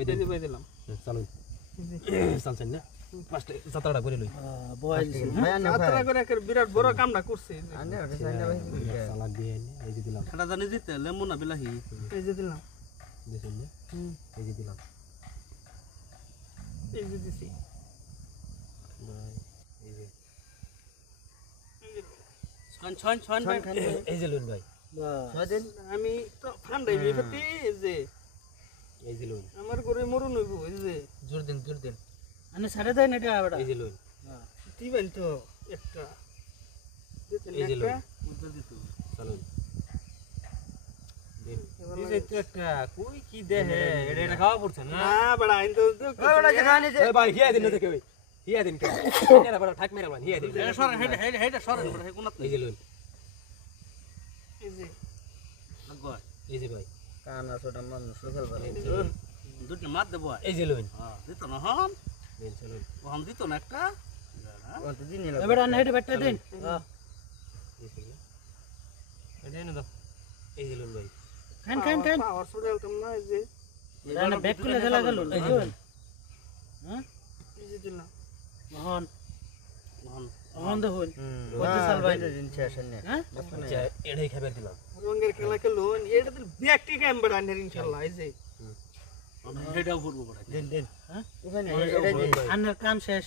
এই যে ভাই দিলাম চলুন চলছেন না পাঁচটা যাত্রাটা করে লই বয় ভাই যাত্রা করে একটা বিরাট বড় কামটা করছে আনে ওটা সাইনা ভাই সালাদ দিয়ে এই যে দিলাম এটা জানি দিতে লেমন না বিলাহি এই যে দিলাম দেখুন না এই যে দিলাম এই যে দিছি এই যে ছন ভাই এই যে লুন ভাই ছদিন আমি তো ঠান্ডাই বেফতি এই যে এই যে লুন আমার ঘরে মরুন হইব এই যে জোর দিন আনে সাড়ে দেন এটা বড় এই যে লুন দিবেন তো একটা দিতেন এই যে একটা লুন উদ্ধার দিত চলুন দিন এই যে একটা কই কি দেহে এটা খাওয়া পড়ছে না বড় আইন তো ওটা জানি যে এই ভাই হিয়া দিন না দেখে ভাই হিয়া দিন কে এটা বড় ঠাক মেরা ভাই হিয়া দিন এটা সর হেডা সর হে কোন এই যে লুন এই যে লাগো এই যে ভাই কানা ছোটা মানুষ সকাল বেলা দুটো মার দেব এই যে লুন হ্যাঁ দিত না হন দিন চলুন হন দিত না একটা কত দিন নিল এবারে আনে হেডে বেটটা দিন এটা এনে দাও এই যে লুন ভাই খান পাওয়ার সুডাল তোম না এই যে রানা ব্যাক খুলে দেলা গেল হ্যাঁ এই যে দিলাম মোহন হন মোহন দেখুন কত সাল ভাই দিন শেষ না হ্যাঁ আচ্ছা এটাই খাবার দিলাম রঙের খেলা খেলুন এটা তো ব্যক্তি কাম বড় আনের ইনশাআল্লাহ এই যে হেডাও করব বড় দিন হ্যাঁ ওখানে এটা দিন আনের কাম শেষ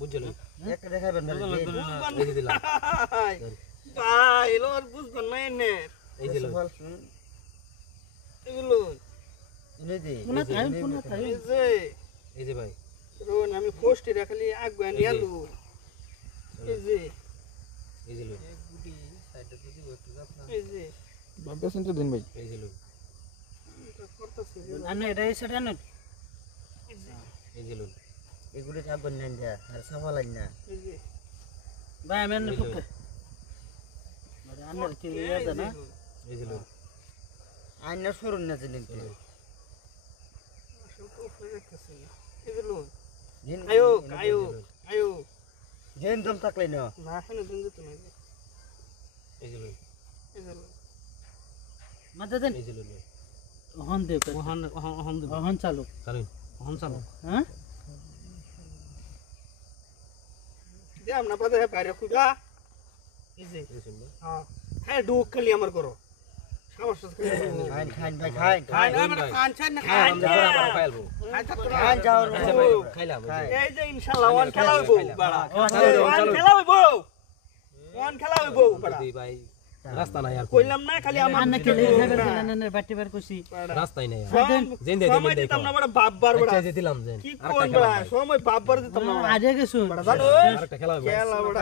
বুঝলো একটা দেখাবেন না এই যে দিলাম ভাই লোর বুঝবেন না এনে এই যে লুন এগুলো ইনে দি কোনা তাই এই যে এই যে ভাই রোন আমি পোস্টে রাখলি আগুয়া নিয়ালু এই যে এই যে লুন গুডি সাইডে যদি একটু যাত্রা এই যে এই যে লুন এটা করতেছে আনে এটা সেটা আনে এই যে লুন এগুলি থাকবেন না যা আর সাফালাই না এই যে ভাই আমি আনে ফুকে আনের কি ইয়াদা না এই যে লুন আইনা সরুন না জানেন তো আসল তো উপরে রাখতেছে এই যে লোন দিন আয়ো জেন দম থাকলে না না হেনে দিন যেত না এই যে লুন এই যে লোন মাথা দেন এই যে লুন হন দে হন চালু চলুন হ্যাঁ দে আমনা পাদে বাইরে খুবা এই যে হ্যাঁ হ্যাঁ ডুক খালি আমার করো সমস্যা খান খান ভাই খান খাই না খান চাই না খাই খাইলবো খান যাও আচ্ছা ভাই খাইলাম এই যে ইনশাআল্লাহ ওয়ান খেলা হইবো বড়া চলো, ওয়ান চলো। খেলা হইবো ওয়ান খেলা হইবো বড়া দি ভাই রাস্তা নাই আর কইলাম না খালি আমার আনে খেলে যাবে আনে বাটি বার কইছি রাস্তাই নাই আর জেন দে সময় দিতাম না বড় বাপবার বড় আচ্ছা যে দিলাম যে কি কোন বড় সময় বাপবার দিতাম না আরে গেছো বড় জানো আরেকটা খেলা হবে খেলা বড়